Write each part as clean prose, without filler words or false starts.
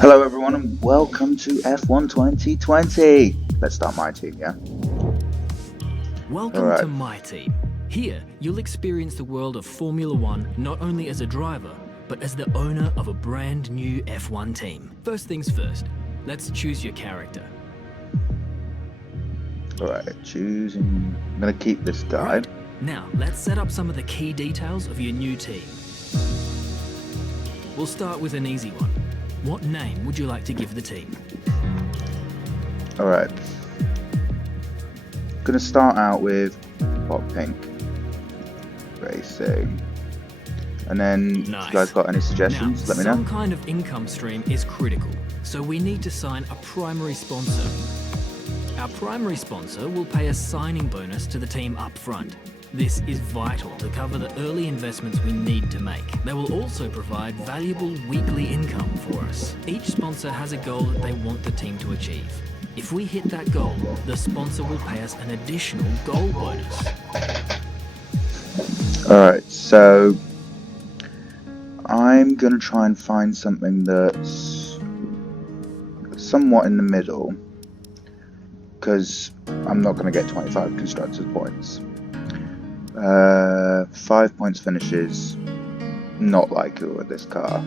Hello, everyone, and welcome to F1 2020. Let's start my team, yeah? Welcome Alright, to my team. Here, you'll experience the world of Formula One not only as a driver, but as the owner of a brand new F1 team. First things first, let's choose your character. alright, choosing. I'm gonna keep this guy. Right. Now, let's set up some of the key details of your new team. We'll start with an easy one. What name would you like to give the team? Alright. Gonna start out with hot pink racing. And then, Nice. if you guys got any suggestions, let me know. Some kind of income stream is critical, so we need to sign a primary sponsor. Our primary sponsor will pay a signing bonus to the team up front. This is vital to cover the early investments we need to make. They will also provide valuable weekly income for us. Each sponsor has a goal that they want the team to achieve. If we hit that goal, the sponsor will pay us an additional goal bonus. Alright, so I'm gonna try and find something that's somewhat in the middle, because I'm not gonna get 25 constructors points. 5 points finishes, not likely with this car.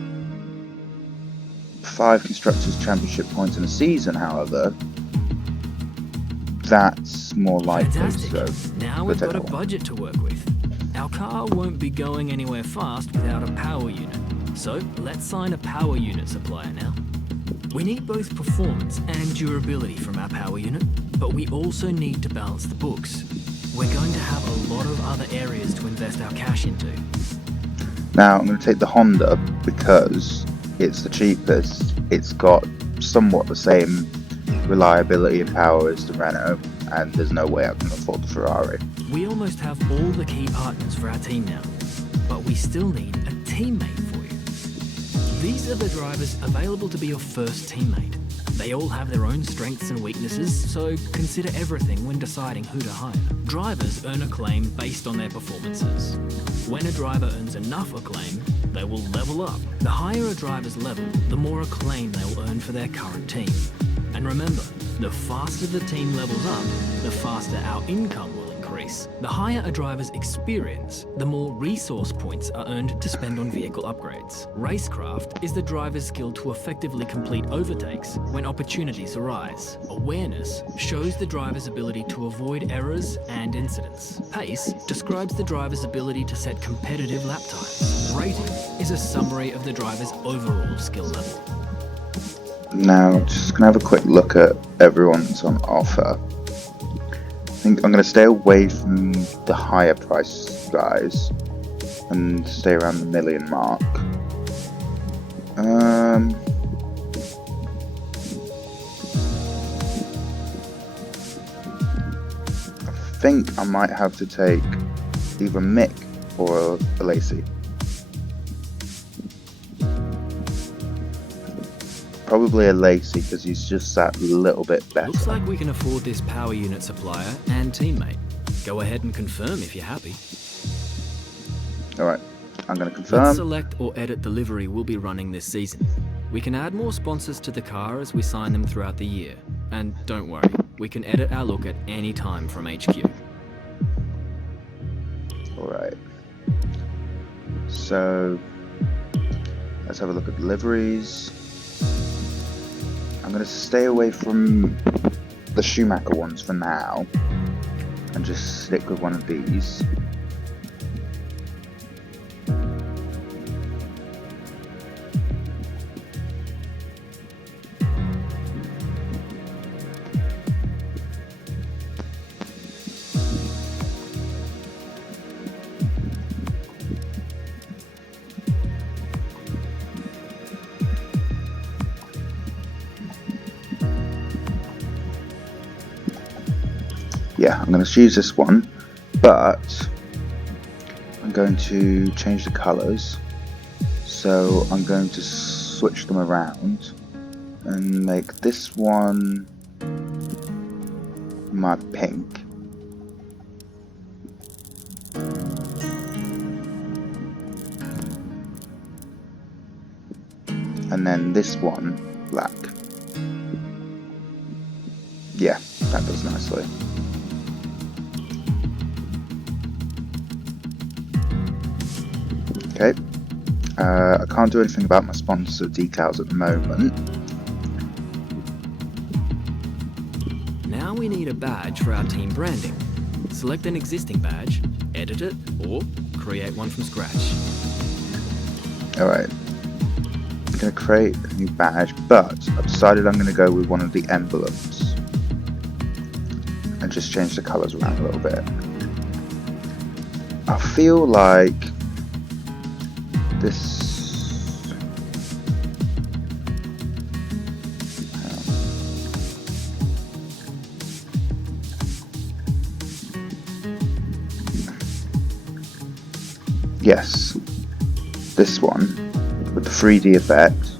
5 constructors championship points in a season, however, that's more likely. Fantastic. So Now we've got a budget to work with. Our car won't be going anywhere fast without a power unit. So let's sign a power unit supplier now. We need both performance and durability from our power unit, but we also need to balance the books. We're going to have a lot of other areas to invest our cash into. Now I'm going to take the Honda because it's the cheapest. It's got somewhat the same reliability and power as the Renault, and there's no way I can afford the Ferrari. We almost have all the key partners for our team now, but we still need a teammate for you. These are the drivers available to be your first teammate. They all have their own strengths and weaknesses, so consider everything when deciding who to hire. Drivers earn acclaim based on their performances. When a driver earns enough acclaim, they will level up. The higher a driver's level, the more acclaim they will earn for their current team. And remember, the faster the team levels up, the faster our income will increase. The higher a driver's experience, the more resource points are earned to spend on vehicle upgrades. Racecraft is the driver's skill to effectively complete overtakes when opportunities arise. Awareness shows the driver's ability to avoid errors and incidents. Pace describes the driver's ability to set competitive lap times. Rating is a summary of the driver's overall skill level. Now, just going to have a quick look at everyone that's on offer. I think I'm going to stay away from the higher price guys and stay around the million mark. I think I might have to take either Mick or a Lacey. Probably a Lacey because he's just that little bit better. Looks like we can afford this power unit supplier and teammate. Go ahead and confirm if you're happy. Alright, I'm going to Let's confirm. select or edit the livery we'll be running this season. We can add more sponsors to the car as we sign them throughout the year. And don't worry, we can edit our look at any time from HQ. Alright. So, let's have a look at the liveries. I'm going to stay away from the Schumacher ones for now and just stick with one of these. Yeah, I'm going to choose this one, but I'm going to change the colours. So I'm going to switch them around and make this one my pink. And then this one black. Yeah, that does nicely. Okay, I can't do anything about my sponsor decals at the moment. Now we need a badge for our team branding. Select an existing badge, edit it, or create one from scratch. Alright, I'm going to create a new badge, but I've decided I'm going to go with one of the emblems and just change the colours around a little bit. I feel like this... Yes, this one with the 3D effect,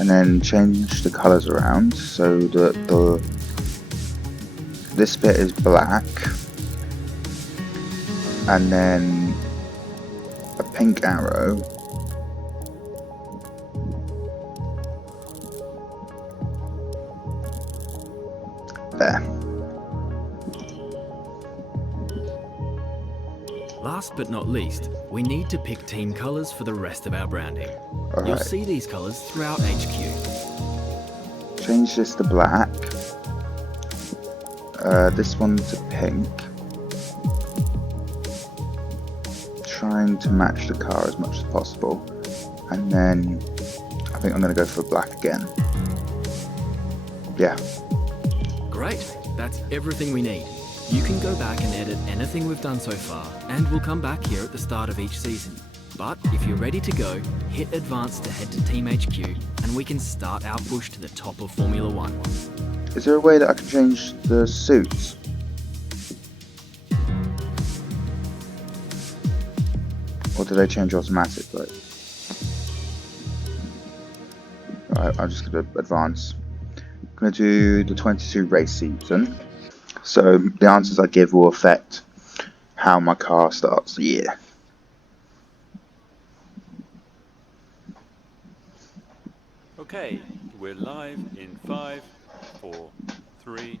and then change the colours around so that this bit is black, and then a pink arrow, there. Last but not least, we need to pick team colours for the rest of our branding. You'll Alright, see these colours throughout HQ. change this to black, this one to pink, trying to match the car as much as possible, and then I think I'm going to go for black again. Yeah. Great, that's everything we need. You can go back and edit anything we've done so far, and we'll come back here at the start of each season. But if you're ready to go, hit advance to head to Team HQ, and we can start our push to the top of Formula 1. Is there a way that I can change the suits? Or do they change automatically? Alright, I'm just going to advance. I'm going to do the 22 race season. So the answers I give will affect how my car starts the year. Okay, we're live in 5, 4, 3.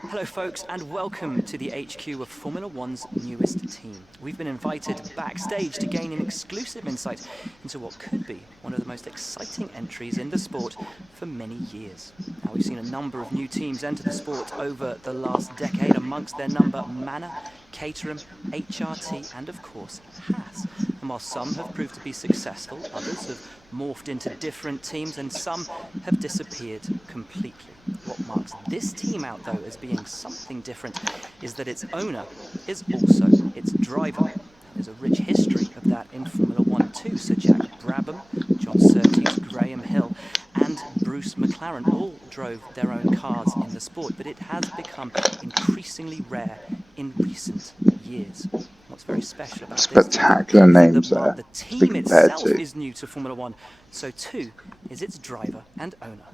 Hello folks and welcome to the HQ of Formula One's newest team. We've been invited backstage to gain an exclusive insight into what could be one of the most exciting entries in the sport for many years. Now we've seen a number of new teams enter the sport over the last decade, amongst their number Manor, Caterham, HRT and of course Haas. And while some have proved to be successful, others have morphed into different teams and some have disappeared completely. What marks this team out, though, as being something different is that its owner is also its driver. There's a rich history of that in Formula 1 too. Sir Jack Brabham, John Surtees, Graham Hill and Bruce McLaren all drove their own cars in the sport, but it has become increasingly rare in recent years. What's very special about this team, though, Spectacular is names that while there the to be team compared itself to. is new to Formula 1, so too is its driver and owner.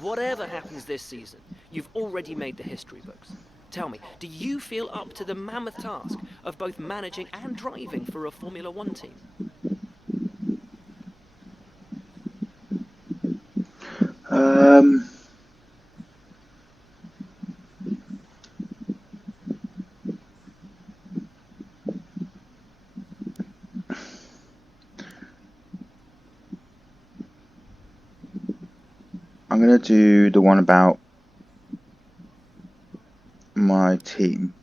Whatever happens this season, you've already made the history books. Tell me, do you feel up to the mammoth task of both managing and driving for a Formula 1 team? I'm going to do the one about my team.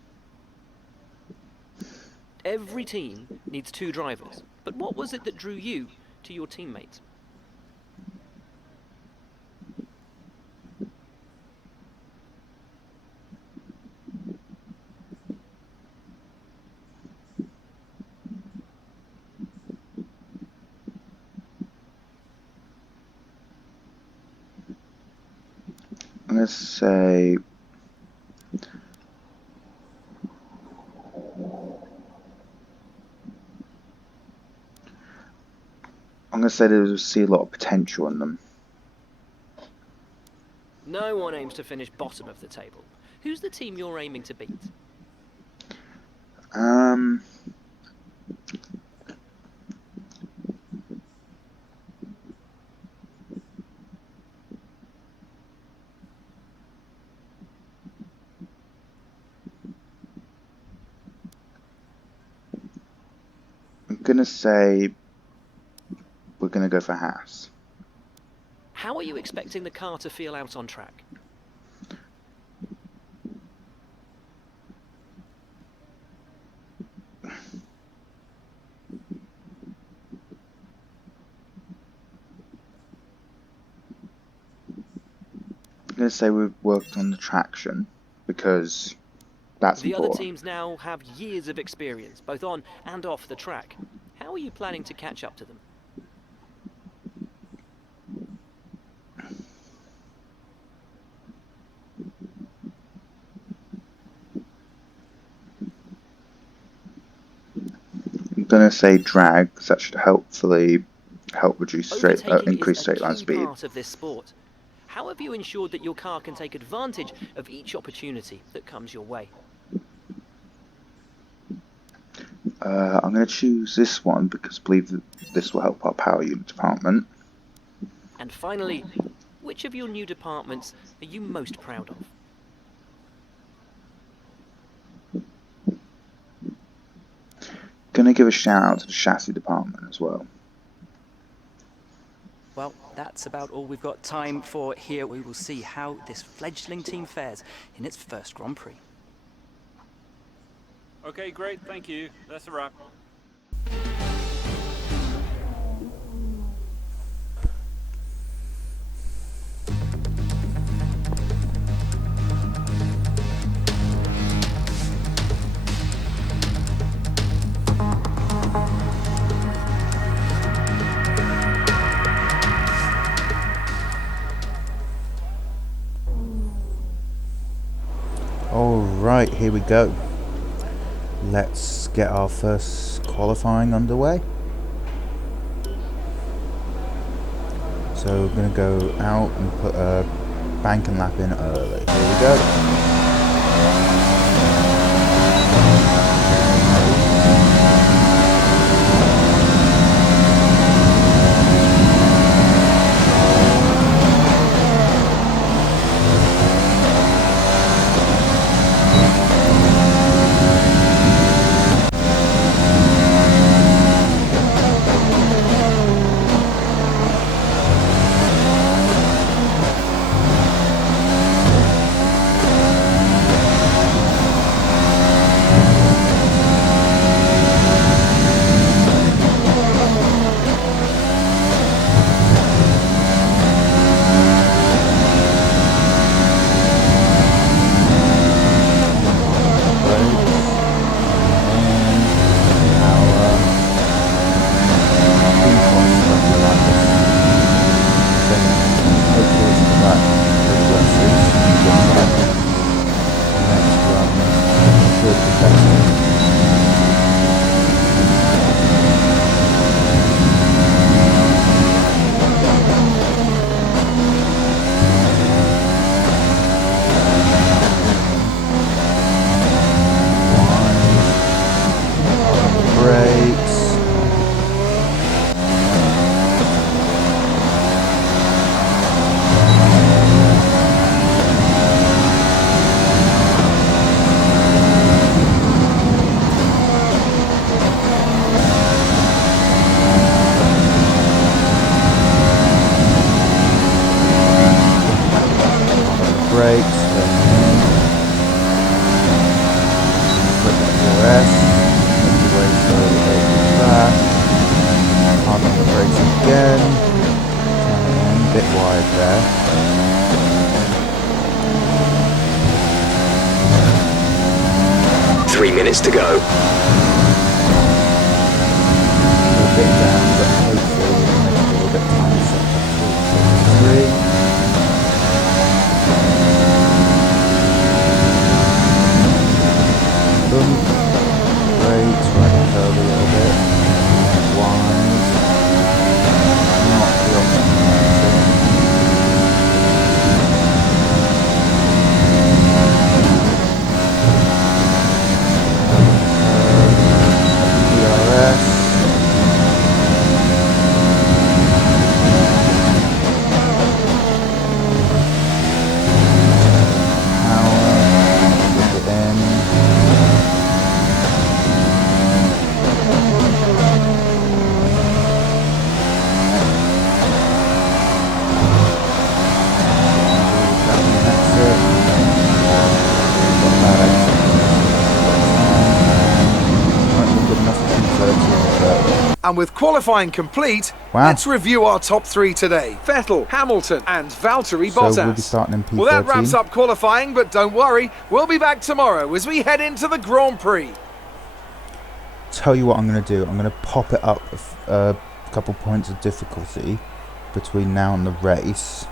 Every team needs two drivers, but what was it that drew you to your teammates? I'm going to say there's see a lot of potential in them. No one aims to finish bottom of the table. Who's the team you're aiming to beat? going to say we're going to go for Haas. How are you expecting the car to feel out on track? I'm going to say we've worked on the traction because that's The important. other teams now have years of experience, both on and off the track. How are you planning to catch up to them? I'm going to say drag, because that should hopefully help reduce Overtaking is increase a straight line key speed. part of this sport. How have you ensured that your car can take advantage of each opportunity that comes your way? I'm going to choose this one because I believe that this will help our power unit department. And finally, which of your new departments are you most proud of? Going to give a shout out to the chassis department as well. Well, that's about all we've got time for here. We will see how this fledgling team fares in its first Grand Prix. Okay, great, thank you. That's a wrap. Alright, here we go. Let's get our first qualifying underway. So we're going to go out and put a bank and lap in early. Here we go. Minutes to go. And with qualifying complete, Wow. let's review our top 3 today. Vettel, Hamilton and Valtteri So Bottas. we'll be starting in P13. Well, that wraps up qualifying, but don't worry, we'll be back tomorrow as we head into the Grand Prix. Tell you what I'm going to do. I'm going to pop it up a couple points of difficulty between now and the race.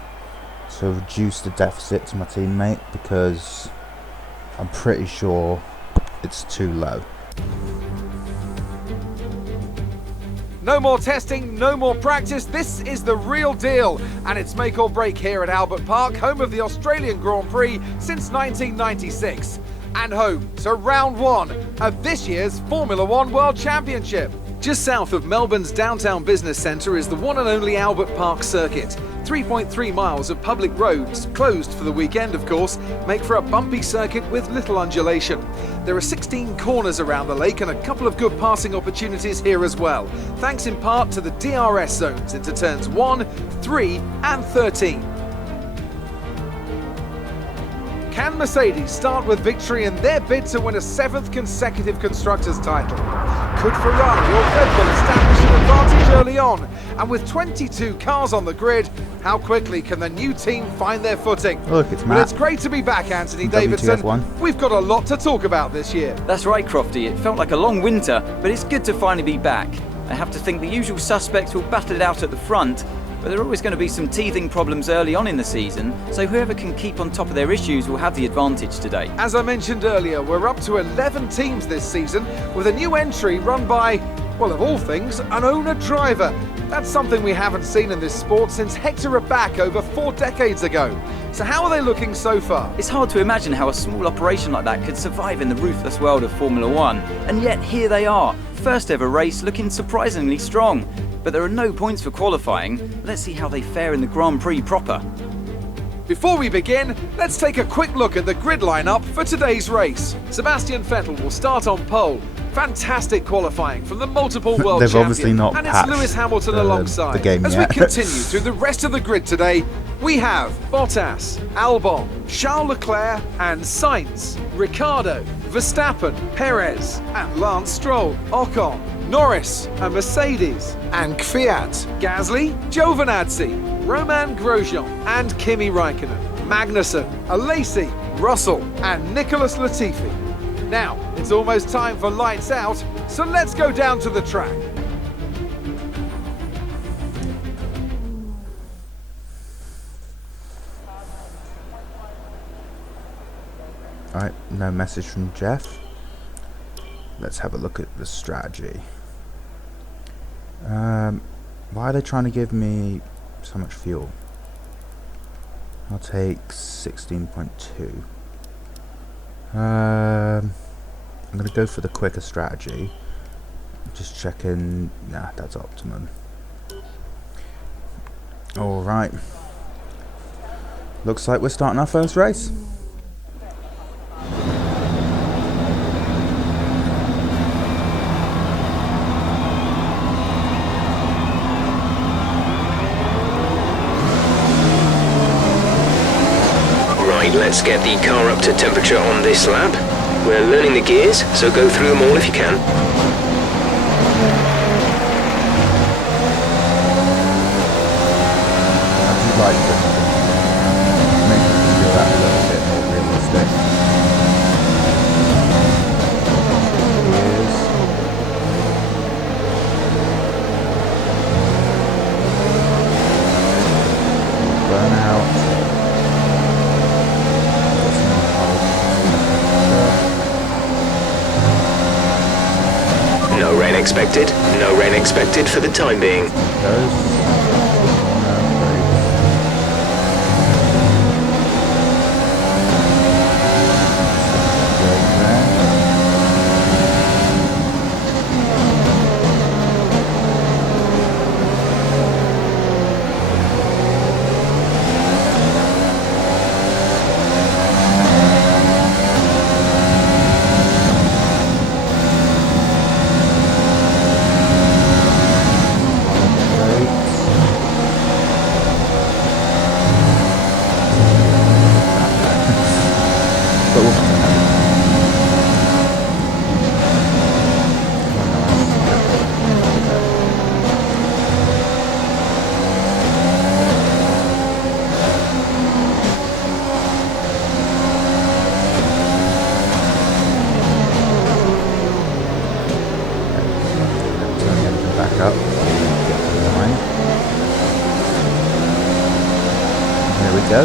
So reduce the deficit to my teammate because I'm pretty sure it's too low. No more testing, no more practice. This is the real deal. And it's make or break here at Albert Park, home of the Australian Grand Prix since 1996. And home to round 1 of this year's Formula One World Championship. Just south of Melbourne's downtown business centre is the one and only Albert Park circuit. 3.3 miles of public roads, closed for the weekend of course, make for a bumpy circuit with little undulation. There are 16 corners around the lake and a couple of good passing opportunities here as well, thanks in part to the DRS zones into turns 1, 3 and 13. Can Mercedes start with victory in their bid to win a 7th consecutive Constructors' title? Could Ferrari or Red Bull establish an advantage early on? And with 22 cars on the grid, how quickly can the new team find their footing? Look, it's Well, Matt. it's great to be back, Anthony From Davidson. WTF1. We've got a lot to talk about this year. That's right, Crofty. It felt like a long winter, but it's good to finally be back. I have to think the usual suspects will battle it out at the front, but there are always going to be some teething problems early on in the season, so whoever can keep on top of their issues will have the advantage today. As I mentioned earlier, we're up to 11 teams this season, with a new entry run by, well, of all things, an owner-driver. That's something we haven't seen in this sport since Hector Raback over 4 decades ago. So how are they looking so far? It's hard to imagine how a small operation like that could survive in the ruthless world of Formula One, and yet here they are, first ever race looking surprisingly strong. But there are no points for qualifying. Let's see how they fare in the Grand Prix proper. Before we begin, let's take a quick look at the grid lineup for today's race. Sebastian Vettel will start on pole. Fantastic qualifying from the multiple world They've champion. obviously not and it's patched Lewis Hamilton alongside. the game As yet. we continue through the rest of the grid today, we have Bottas, Albon, Charles Leclerc and Sainz, Ricciardo, Verstappen, Perez and Lance Stroll, Ocon, Norris and Mercedes and Kvyat, Gasly, Giovinazzi, Romain Grosjean and Kimi Raikkonen, Magnussen, Alesi, Russell and Nicholas Latifi. Now, it's almost time for lights out, so let's go down to the track. Alright, no message from Jeff. Let's have a look at the strategy. Why are they trying to give me so much fuel? I'll take 16.2. I'm going to go for the quicker strategy. Just checking. Nah, that's optimum. Alright. Looks like we're starting our first race. Let's get the car up to temperature on this lap. We're learning the gears, so go through them all if you can. I do like them. Make them feel that a little bit more realistic. Gears. Burnout. No rain expected. No rain expected for the time being. Great. go.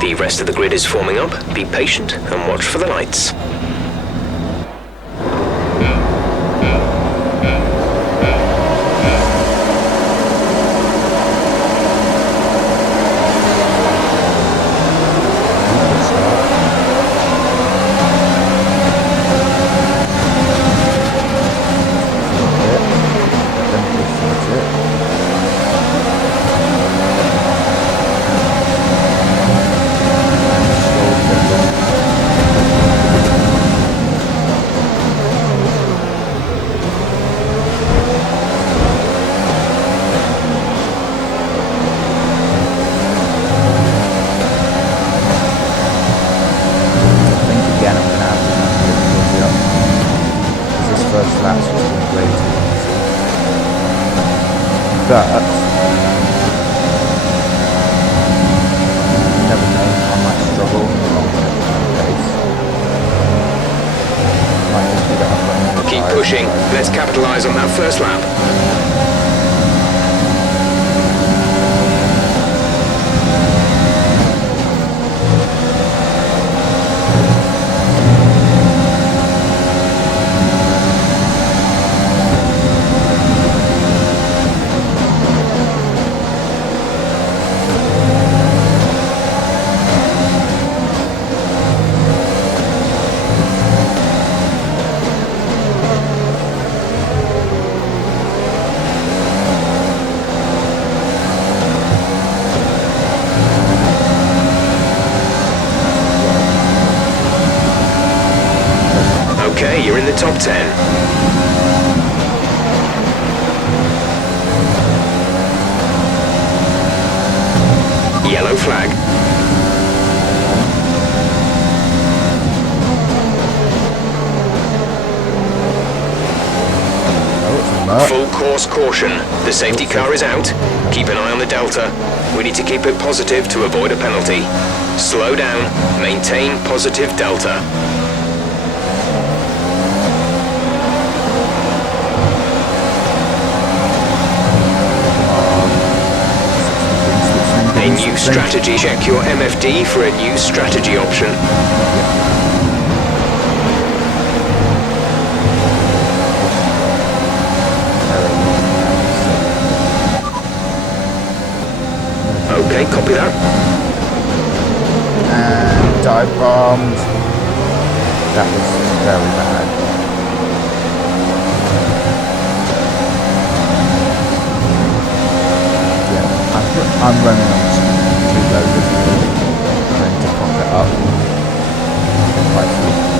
The rest of the grid is forming up. Be patient and watch for the lights. But you never know, I might struggle in the long pace. Might just be that I'm running the Keep tyres pushing. and Let's capitalise on that first lap. Okay, you're in the top 10. Yellow flag. Full course caution. The safety car is out. Keep an eye on the delta. We need to keep it positive to avoid a penalty. Slow down. Maintain positive delta. A new strategy. Check your MFD for a new strategy option. Okay, copy that. And dive bombs. That was very bad. Yeah, I'm running on too low difficulty. I'm going to pop it up quite quickly.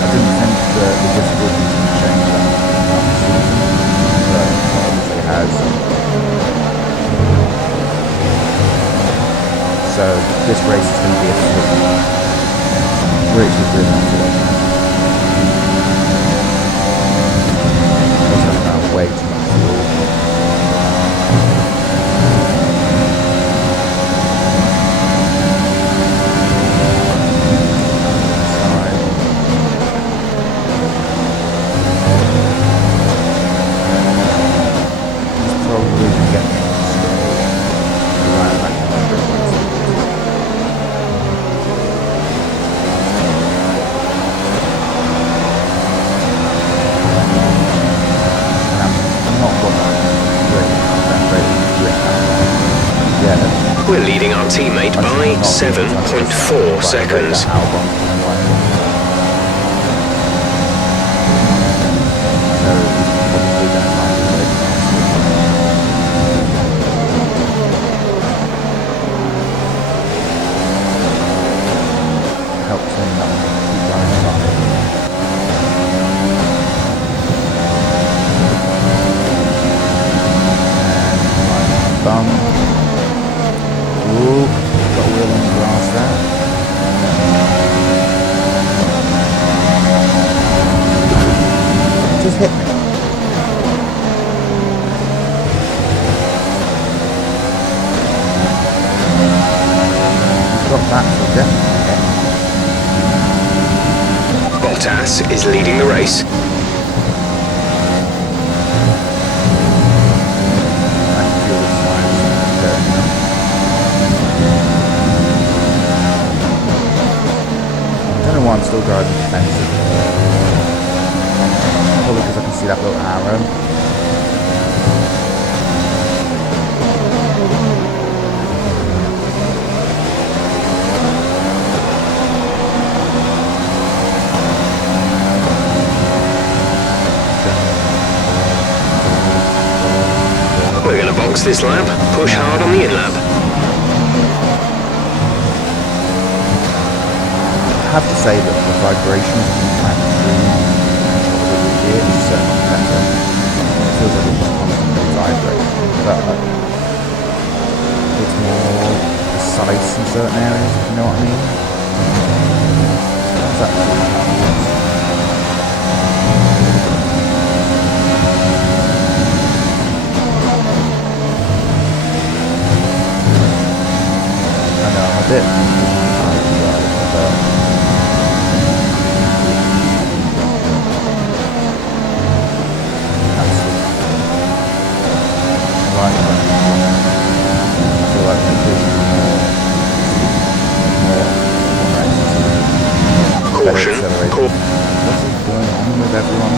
I didn't think that the difficulty was going to change that much, but it obviously has. So this race is going to be a flip, which is really important. Also found way too much fuel. He's probably going to get me around like 100 points. We're leading our teammate by 7.4 seconds. Helps him keep running and bum. Ooh, got a wheel on the grass there. Just hit me. Haas is leading the race. I don't know why I'm still driving defensive. Probably because I can see that little arrow. We're going to box this lap, push hard on the in-lap. I have to say that the vibrations from the factory gear is certainly better. It feels like it's just constantly vibrating, but it's more precise in certain areas, if you know what I mean. That's actually I know, I'm a bit Caution. What is going on with everyone?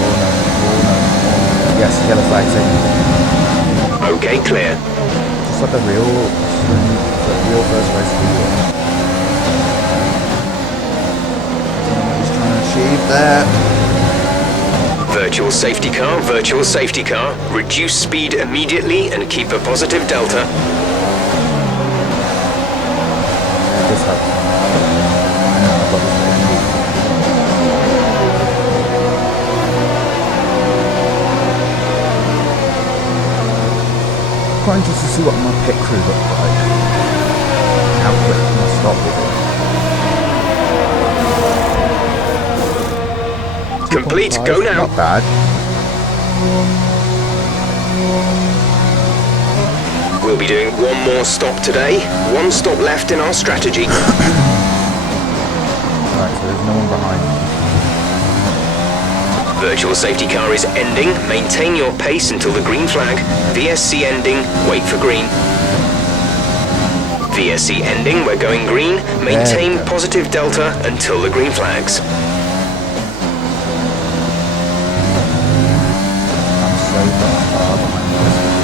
Oh no. Yes, yellow flag signal. Okay, clear. Just like the real first race we were. I don't know what he's trying to achieve there. Virtual safety car. Reduce speed immediately and keep a positive delta. This helps. I love this quite interested to see what my pit crew look like. How quick can I stop with it? Complete, 2.5, go now. Not bad. We'll be doing one more stop today. One stop left in our strategy. Right, so there's no one behind me. Virtual safety car is ending. Maintain your pace until the green flag. VSC ending. Wait for green. VSC ending. We're going green. Maintain positive delta until the green flags. I'm so far behind the rest of you.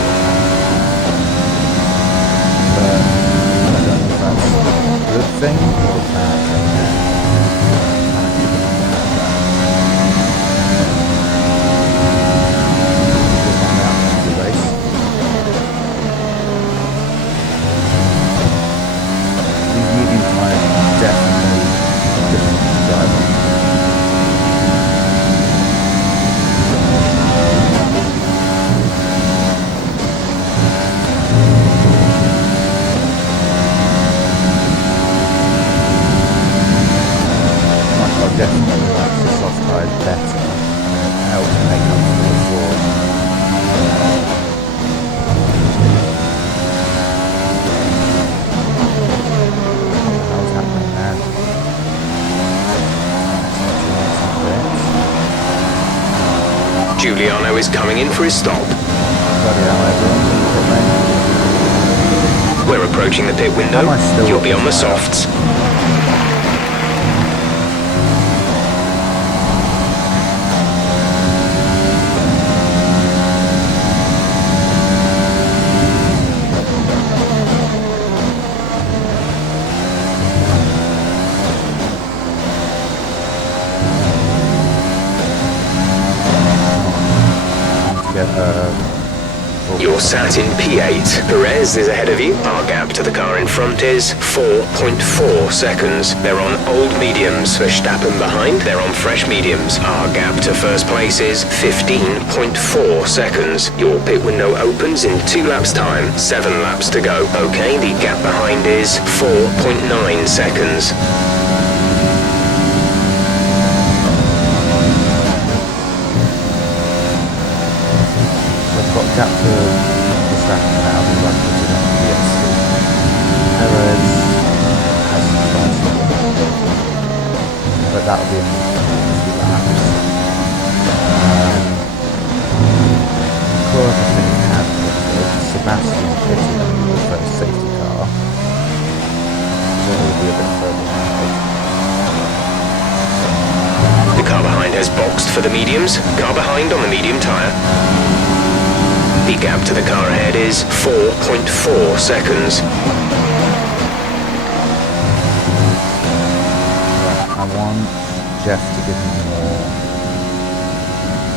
But I don't know if that's a good thing or a bad thing. Definitely likes the soft tires better, and it helps make up for the floor. What the hell's happening there? Giuliano is coming in for his stop. Bloody hell, everyone. We're approaching the pit window. You'll be on the softs. You're sat in P8. Perez is ahead of you. Our gap to the car in front is 4.4 seconds. They're on old mediums. Verstappen behind. They're on fresh mediums. Our gap to first place is 15.4 seconds. Your pit window opens in 2 laps time. 7 laps to go. Okay, the gap behind is 4.9 seconds. Gap to Verstappen now, we've got to put it on VSC. Perez has but that'll be in 2 laps. Of course, I think we have pitted. Sebastian pitted on the first safety car, so he'll be a bit further behind. The car behind has boxed for the mediums. Car behind on the medium tyre. The gap to the car ahead is 4.4 seconds. I want Jeff to give me more.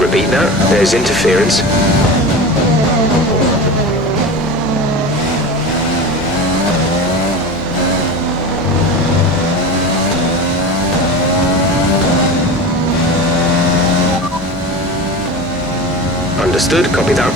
Repeat that. There's interference. Understood. Copy that.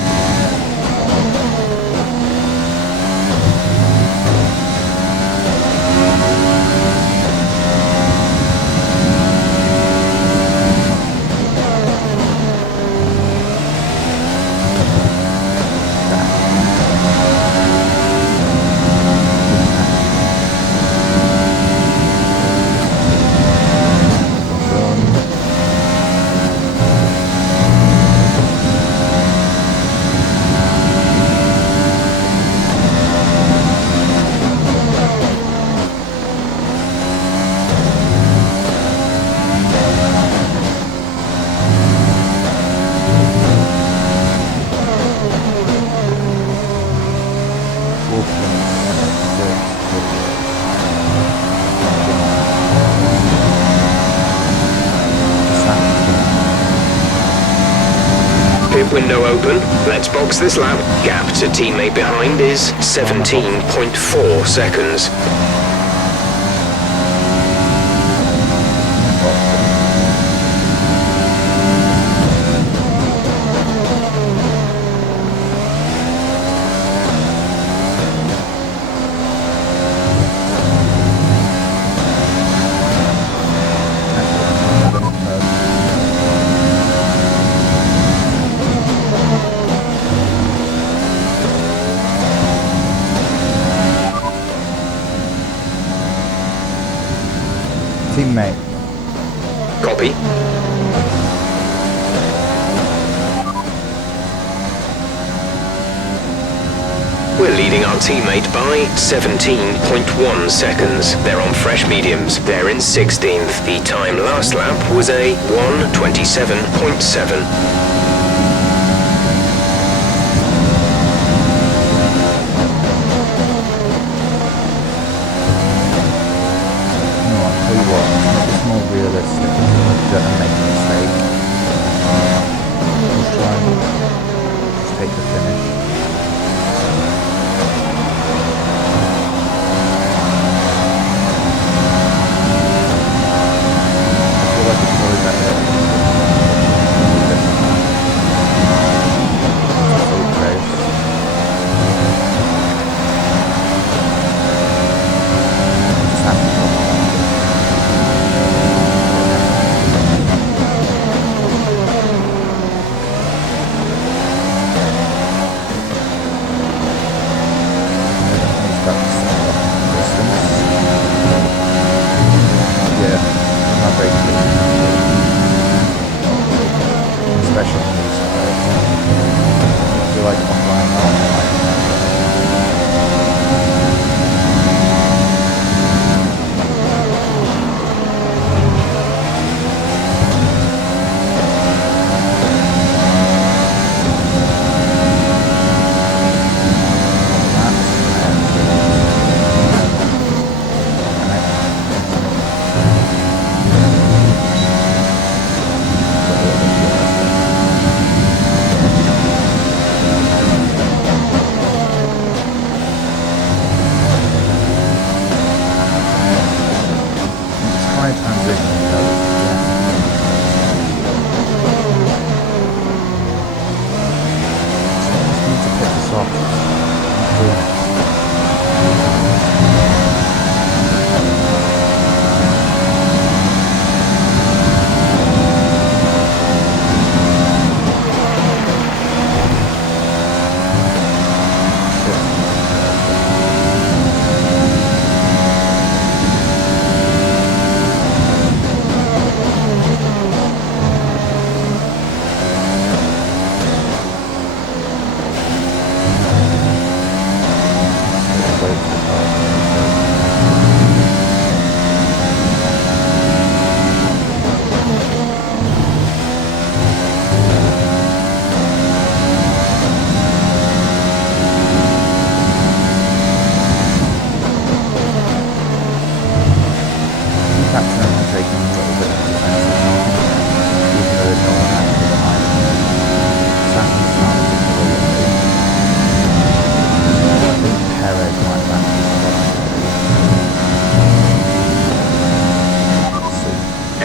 Pit window open. Let's box this lap. Gap to teammate behind is 17.4 seconds. Teammate. Copy. We're leading our teammate by 17.1 seconds. They're on fresh mediums. They're in 16th. The time last lap was a 1:27.7. It's more realistic. I'm gonna make a mistake. We'll try and just take the finish. I feel like it's probably better. It's a full race. Just have to go. Special news, I feel like offline.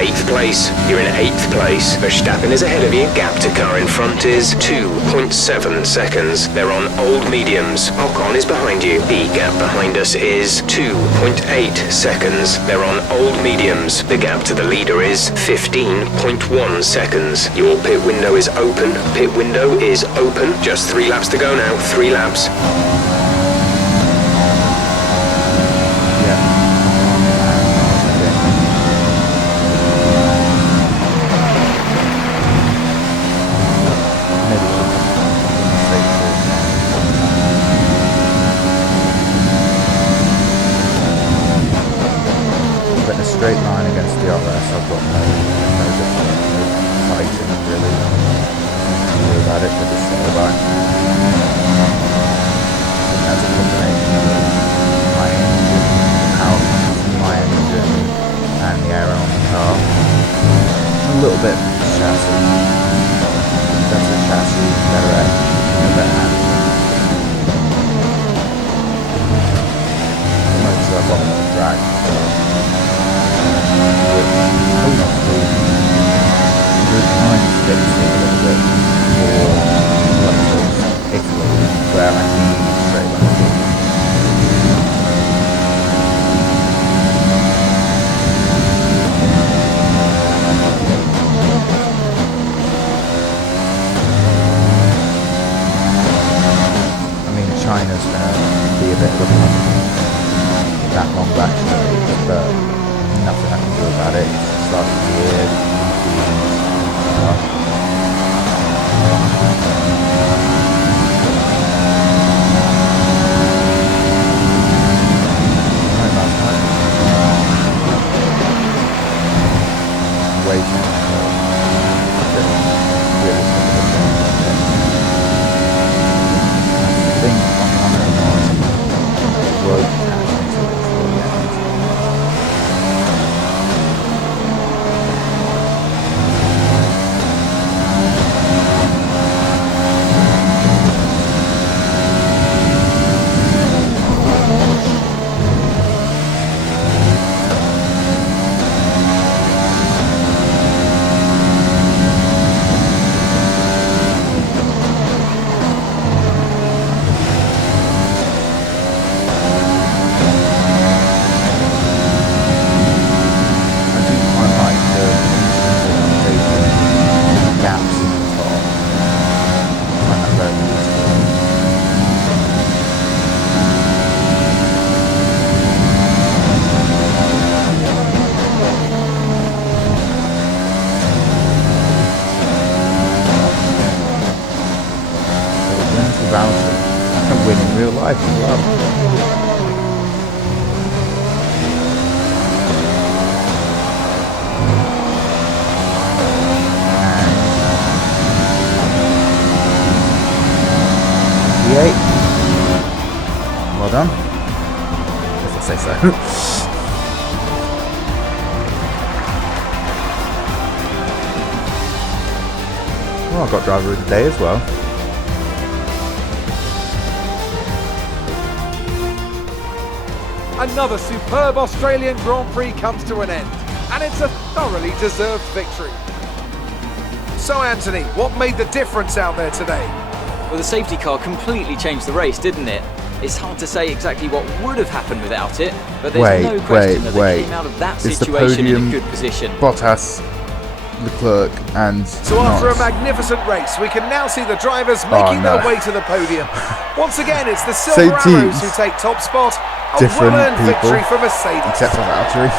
8th place. You're in 8th place. Verstappen is ahead of you. Gap to car in front is 2.7 seconds. They're on old mediums. Ocon is behind you. The gap behind us is 2.8 seconds. They're on old mediums. The gap to the leader is 15.1 seconds. Your pit window is open. Pit window is open. Just 3 laps to go now. 3 laps. Straight line against the RS, I've got no fighting really. Don't worry about it, but just think about it. That's a combination of my engine, the power comes from my engine, and the aero on the car. A little bit of chassis. Better chassis, better air, better handling. Most of I've got more drag. Where I need straight line. I mean, China's gonna be a bit of a pain that long back straight, but nothing I can do about it. Start of the year. Win in real life as well. V8. Well done. If I say so. Well, I got driver of the day as well. Another superb Australian Grand Prix comes to an end, and it's a thoroughly deserved victory. So Anthony, what made the difference out there today? Well, the safety car completely changed the race, didn't it? It's hard to say exactly what would have happened without it, but there's no question that they came out of that situation in a good position. Bottas, Leclerc and So after a magnificent race, we can now see the drivers making their way to the podium. Once again, it's the Silver Arrows who take top spot. A well-earned victory for Mercedes. Except for Valtteri.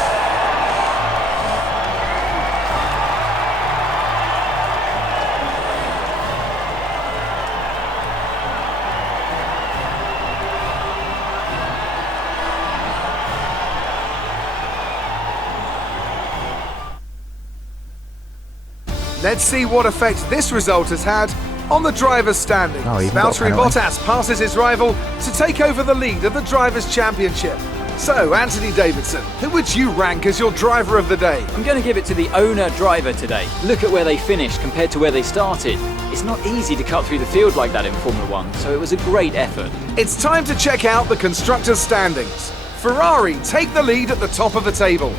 Let's see what effect this result has had on the drivers' standings. Valtteri Bottas passes his rival to take over the lead of the Drivers' Championship. So, Anthony Davidson, who would you rank as your driver of the day? I'm going to give it to the owner-driver today. Look at where they finished compared to where they started. It's not easy to cut through the field like that in Formula 1, so it was a great effort. It's time to check out the constructors' standings. Ferrari take the lead at the top of the table.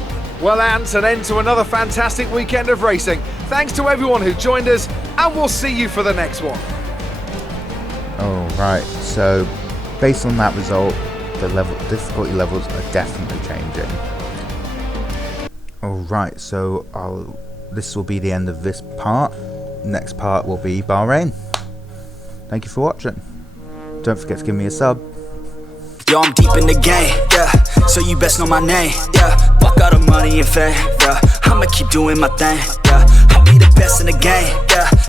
Well, and an end to another fantastic weekend of racing. Thanks to everyone who joined us, and we'll see you for the next one. Alright, so based on that result, the difficulty levels are definitely changing. Alright, so this will be the end of this part. Next part will be Bahrain. Thank you for watching. Don't forget to give me a sub. Yo, I'm deep in the game, yeah, so you best know my name, yeah. Fuck all the money and fame, yeah, I'ma keep doing my thing, yeah. I'll be the best in the game, yeah.